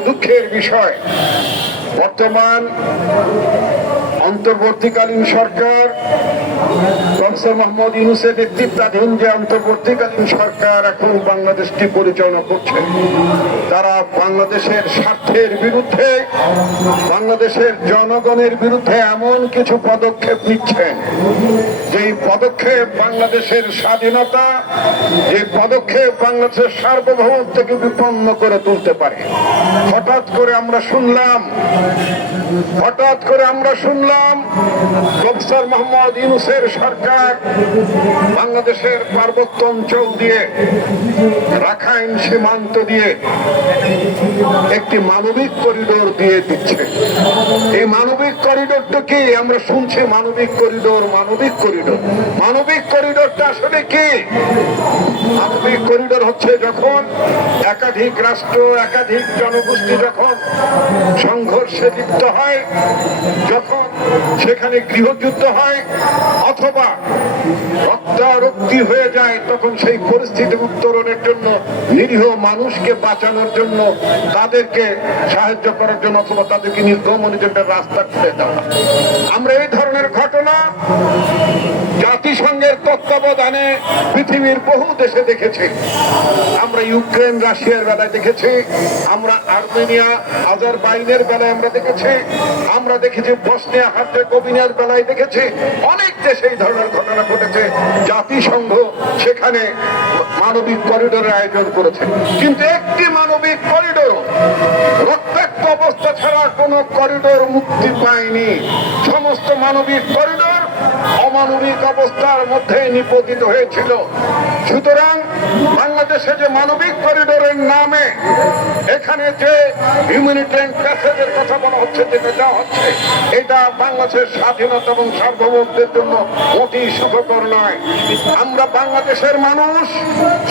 দুঃখের বিষয়, বর্তমান অন্তর্বর্তীকালীন সরকার প্রফেসর মোহাম্মদ ইউনূসের নেতৃত্বাধীন যে অন্তর্বর্তীকালীন সরকার এখন বাংলাদেশকে পরিচালনা করছে, তারা বাংলাদেশের স্বার্থের বিরুদ্ধে, বাংলাদেশের জনগণের বিরুদ্ধে এমন কিছু পদক্ষেপ নিচ্ছেন যেই পদক্ষেপ বাংলাদেশের স্বাধীনতা, যে পদক্ষেপ বাংলাদেশের সার্বভৌমত্বকে বিপন্ন করে তুলতে পারে। হঠাৎ করে আমরা শুনলাম প্রফেসর মোহাম্মদ ইউনূসের সরকার বাংলাদেশের পার্বত্য অঞ্চল দিয়ে, রাখাইন সীমান্ত দিয়ে একটি মানবিক করিডোর দিয়ে দিচ্ছে। এই মানবিক করিডোরটা কি? আমরা শুনছি মানবিক করিডোরটা আসলে কি? মানবিক করিডোর হচ্ছে যখন একাধিক রাষ্ট্র, একাধিক জনগোষ্ঠী যখন সংঘর্ষে লিপ্ত হয়, যখন সেখানে গৃহযুদ্ধ হয় অথবা রক্তারক্তি হয়ে যায়, তখন সেই পরিস্থিতি উত্তরণের জন্য, নিরীহ মানুষকে বাঁচানোর জন্য, তাদেরকে সাহায্য করার জন্য অথবা তাদেরকে নির্গমনের জন্য রাস্তা খুলে দেওয়া। আমরা এই ধরনের ঘটনা জাতিসংঘের তত্ত্বাবধানে পৃথিবীর বহু দেশে দেখেছি। আমরা ইউক্রেন রাশিয়ার বেলায় দেখেছি, আমরা আর্মেনিয়া আজারবাইজানের বেলায় আমরা দেখেছি, আমরা দেখেছি বসনিয়া হার্জেগোভিনার বেলায় দেখেছি। অনেক দেশে এই ধরনের ঘটনা ঘটেছে। জাতিসংঘ সেখানে মানবিক করিডোরের আয়োজন করেছে, কিন্তু একটি মানবিক করিডোর, রক্তাক্ত অবস্থা ছাড়া কোনো করিডোর মুক্তি পায়নি। সমস্ত মানবিক করিডোর অমানবিক অবস্থার মধ্যে নিপতিত হয়েছিল। সুতরাং বাংলাদেশে যে মানবিক করিডোরের নামে এখানে যে হিউম্যানিটেরিয়ান প্যাসেজের কথা বলা হচ্ছে, যেটা দেওয়া হচ্ছে, এটা বাংলাদেশের স্বাধীনতা এবং সার্বভৌমত্বের জন্য অতি সুখকর নয়। আমরা বাংলাদেশের মানুষ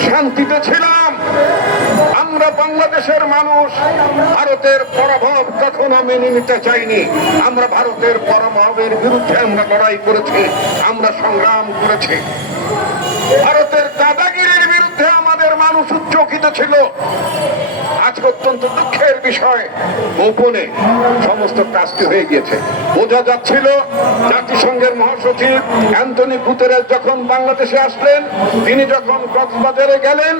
শান্তিতে ছিলাম, আমরা বাংলাদেশের মানুষ ভারতের পরাভব কখনো মেনে নিতে চাইনি। আমরা ভারতের পরাভবের বিরুদ্ধে আমরা লড়াই করেছি, আমরা সংগ্রাম করেছি। ভারতের দাদাগিরির বিরুদ্ধে আমাদের মানুষ উচ্চকিত ছিল। আজকে অত্যন্ত দুঃখের বিষয়, গোপনে সমস্ত কাজটি হয়ে গিয়েছে। বোঝা যাচ্ছিল জাতিসংঘের মহাসচিব অ্যান্টনি গুতেরেস যখন বাংলাদেশে আসলেন, তিনি যখন কক্সবাজারে গেলেন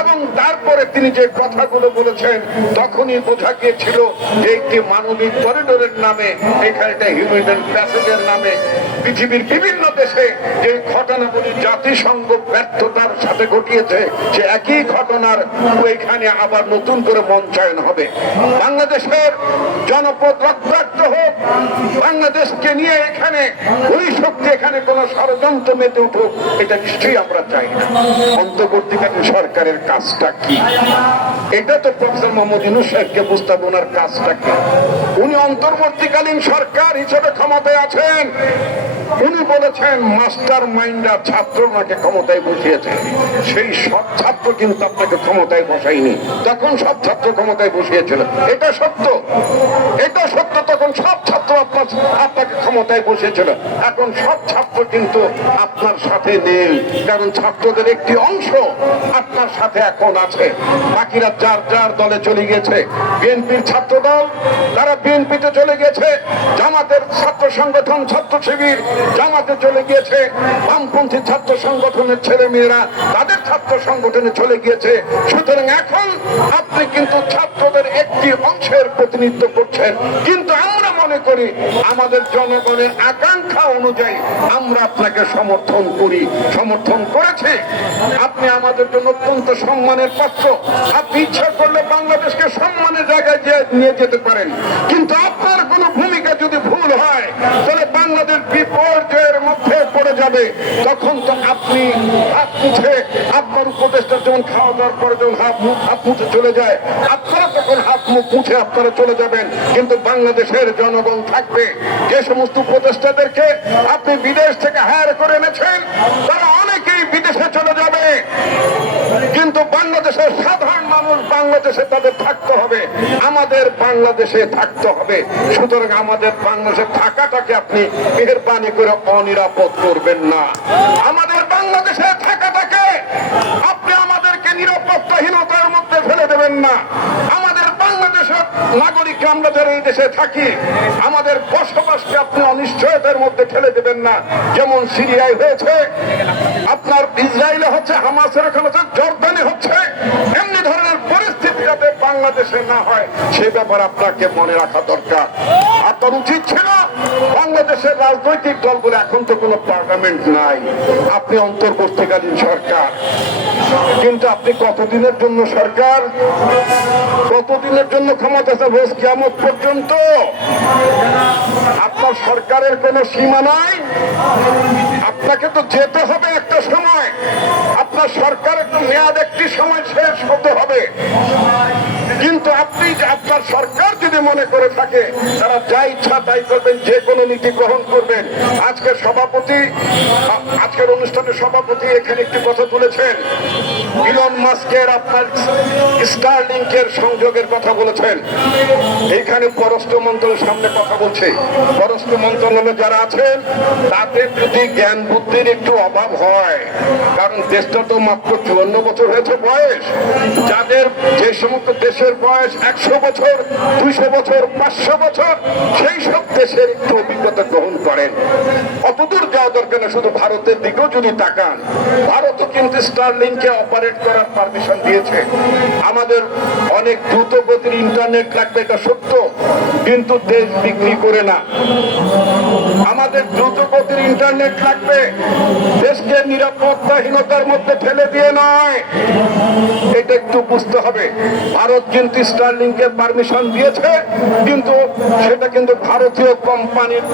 এবং তারপরে তিনি যে কথাগুলো বলেছেন, তখনই বোঝা গিয়েছিল যে একটি মানবিক করিডোরের নামে, এখানে একটা হিউম্যানিটেরিয়ান প্যাসেজের নামে পৃথিবীর বিভিন্ন দেশে যে ঘটনাগুলি জাতিসংঘ ব্যর্থতার সাথে ঘটিয়েছে, সে একই ঘটনার এখানে আবার নতুন করে মঞ্চায়ন হবে। বাংলাদেশের জনপদ রক্তাক্ত হোক, বাংলাদেশকে নিয়ে এখানে ওই শক্তি, এখানে কোন ষড়যন্ত্র মেতে উঠুক, এটা নিশ্চয়ই আমরা চাই না। অন্তর্বর্তীকালীন সরকারের কাজটা কি? এটা তো প্রফেসর মোহাম্মদ ইউনূস সাহেবকে বুঝতে হবে ওনার কাজটা কি। উনি অন্তর্বর্তীকালীন সরকার হিসেবে ক্ষমতায় আছেন। উনি বলেছেন মাস্টার মাইন্ডরা ছাত্র ওনাকে ক্ষমতায় বসিয়েছে। সেই সব ছাত্র কিন্তু আপনাকে ক্ষমতায় বসায়নি, তখন সব ছাত্র ক্ষমতায় বসিয়েছিল। এটা সত্য। তখন সব ছাত্র আপনাকে ক্ষমতায় বসিয়েছিল। এখন সব ছাত্র কিন্তু আপনার সাথে নেই, কারণ ছাত্রদের একটি অংশ আপনার সাথে এখন আছে, বাকিরা যার যার দলে চলে গিয়েছে। বিএনপির ছাত্র দল, তারা বিএনপিতে চলে গেছে। জামাতের ছাত্র সংগঠন, ছাত্র শিবির জামাতে চলে গিয়েছে। বামপন্থী ছাত্র সংগঠনের ছেলে মেয়েরা তাদের ছাত্র সংগঠনে চলে গিয়েছে। সুতরাং এখন আপনি কিন্তু ছাত্রদের একটি অংশের প্রতিনিধিত্ব করছেন, কিন্তু আমরা মনে করি আমাদের জনগণের আকাঙ্ক্ষা অনুযায়ী আমরা আপনাকে সমর্থন করেছি। আপনি আমাদের জন্য অত্যন্ত সম্মানের পাত্র। আপনি ইচ্ছা করলে বাংলাদেশকে সম্মানের জায়গায় নিয়ে যেতে পারেন, কিন্তু আপনার কোন ভূমিকা যদি ভুল হয়, তাহলে বাংলাদেশ বিপর্যয়ের মধ্যে পড়ে যাবে। তখন তো আপনি হাত মুছে, আপনার উপদেষ্টার যেমন খাওয়া দাওয়ার পরে যখন হাত মুছে চলে যায়, আপনারা তখন হাত মুখ মুছে আপনারা চলে যাবেন, কিন্তু বাংলাদেশের জনগণ থাকবে। যে সমস্ত উপদেষ্টাদেরকে আপনি বিদেশ থেকে হায়ার করে এনেছেন, তারা অনেকেই বিদেশে চলে যাবে, কিন্তু বাংলাদেশের সাধারণ মানুষ বাংলাদেশে তাদের থাকতে হবে, আমাদের বাংলাদেশে থাকতে হবে। সুতরাং আমাদের বাংলাদেশে থাকাটাকে আপনি মেহেরবানি করে অনিরাপদ করবেন না। আমাদের বাংলাদেশে থাকাটাকে আপনি আমাদেরকে নিরাপত্তাহীনতার মধ্যে ফেলে দেবেন না। আমাদের বাংলাদেশের নাগরিক আমরা যারা এই দেশে থাকি, আমাদের বসবাসকে আপনি অনিশ্চয়তার মধ্যে ঠেলে দেবেন না। যেমন সিরিয়ায় হয়েছে, আপনার ইসরায়েলে হচ্ছে, হামাসের ওখানে হচ্ছে, জর্দানে হচ্ছে, এমনি ধরনের পরিস্থিতি যাতে বাংলাদেশে না হয় সে ব্যাপারে আপনাকে মনে রাখা দরকার। আপনার উচিত ছিল বাংলাদেশের রাজনৈতিক দলগুলো, এখন তো কোনো পার্লামেন্ট নাই, আপনি অন্তর্বর্তীকালীন সরকার, কিন্তু আপনি কতদিনের জন্য সরকার, কতদিনের জন্য ক্ষমতা রোজ কিয়ামত পর্যন্ত? আপনার সরকারের কোনো সীমা নাই, আপনাকে তো যেতে হবে একটা সময়, আপনার সরকারের তো মেয়াদ একটি সময় শেষ হতে হবে। কিন্তু আপনি আপনার সরকার যদি মনে করে থাকে তারা যা ইচ্ছা তাই করবেন, যে কোনো নীতি গ্রহণ করবেন। আজকের সভাপতি, আজকের অনুষ্ঠানের সভাপতি এখানে একটি কথা তুলেছেন, ইলন মাস্কের আপনার স্টারলিংকের সংযোগের কথা বলেছেন। এইখানে পররাষ্ট্র মন্ত্রণালয়ের সামনে কথা বলছে, পররাষ্ট্র মন্ত্রণালয়ে যারা আছেন তাদের যদি জ্ঞান বুদ্ধির একটু অভাব হয়, কারণ দেশটা তো মাত্র 54 বছর হয়েছে বয়স, যাদের যে সমস্ত দেশের বয়স 100 বছর, 200 বছর, 500 বছর, সেই সব দেশের একটু অভিজ্ঞতা গ্রহণ করেন। অতদূর যাওয়া দরকার না, শুধু ভারতের দিকেও যদি তাকান, ভারতও কিন্তু স্টারলিংকে অপারেট করার পারমিশন দিয়েছে। আমাদের অনেক দ্রুত গতির ইন্টারনেট লাগবে, এটা সত্য, কিন্তু দেশ বিক্রি করে না। আমাদের দ্রুত গতির ইন্টারনেট লাগবে, দেশকে নিরাপত্তাহীনতার মধ্যে ফেলে দিয়ে নয়, এটা একটু বুঝতে হবে। ভারত কিন্তু স্টারলিংকে পারমিশন দিয়েছে, কিন্তু সেটা কিন্তু ভারতীয় কোম্পানির